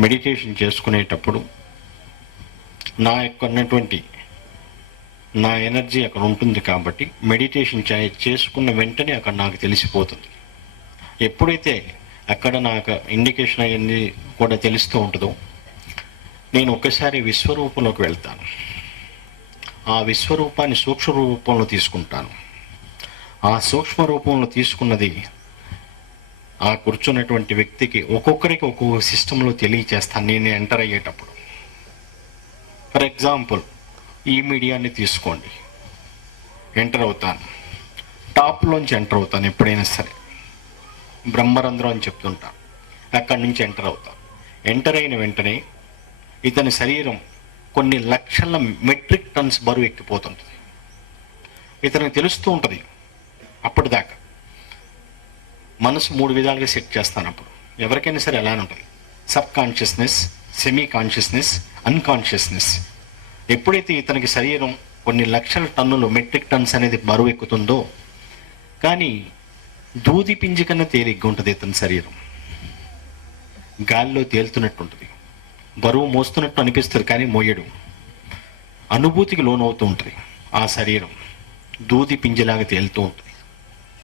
Meditation చేసుకునేటప్పుడు నా యొక్క ఉన్నటువంటి నా ఎనర్జీ అక్కడ ఉంటుంది కాబట్టి మెడిటేషన్ చేసుకున్న వెంటనే అక్కడ నాకు తెలిసిపోతుంది. ఎప్పుడైతే అక్కడ నాకు ఇండికేషన్ అయ్యింది కూడా తెలుస్తూ ఉంటుందో నేను ఒక్కసారి విశ్వరూపంలోకి వెళ్తాను. ఆ విశ్వరూపాన్ని సూక్ష్మ రూపంలో తీసుకుంటాను. ఆ సూక్ష్మ రూపంలో తీసుకున్నది ఆ కూర్చున్నటువంటి వ్యక్తికి ఒక్కొక్కరికి ఒక్కొక్క సిస్టంలో తెలియచేస్తాను నేను ఎంటర్ అయ్యేటప్పుడు. ఫర్ ఎగ్జాంపుల్ ఈ మీడియాని తీసుకోండి. ఎంటర్ అవుతాను. టాప్లోంచి ఎంటర్ అవుతాను ఎప్పుడైనా సరే. బ్రహ్మరంధ్రం అని చెప్తుంటాను అక్కడి నుంచి ఎంటర్ అవుతాను ఎంటర్ అయిన వెంటనే ఇతని శరీరం కొన్ని లక్షల మెట్రిక్ టన్స్ బరువు ఎక్కిపోతుంటుంది. ఇతనికి తెలుస్తూ ఉంటుంది. అప్పటిదాకా. మనసు మూడు విధాలుగా సెట్ చేస్తాను అప్పుడు. ఎవరికైనా సరే ఎలా ఉంటుంది. Sub consciousness semi consciousness unconsciousness ఎప్పుడైతే ఇతనికి శరీరం కొన్ని లక్షల టన్నులు మెట్రిక్ టన్స్ అనేది బరువు ఎక్కుతుందో కానీ దూది పింజి కన్నా తేలిగ్గా ఉంటుంది ఇతని శరీరం. గాల్లో తేలుతున్నట్టు ఉంటుంది బరువు మోస్తున్నట్టు అనిపిస్తుంది కానీ మోయడు. అనుభూతికి లోనవుతూ ఉంటుంది ఆ శరీరం. దూది పింజలాగా తేలుతూ ఉంటుంది.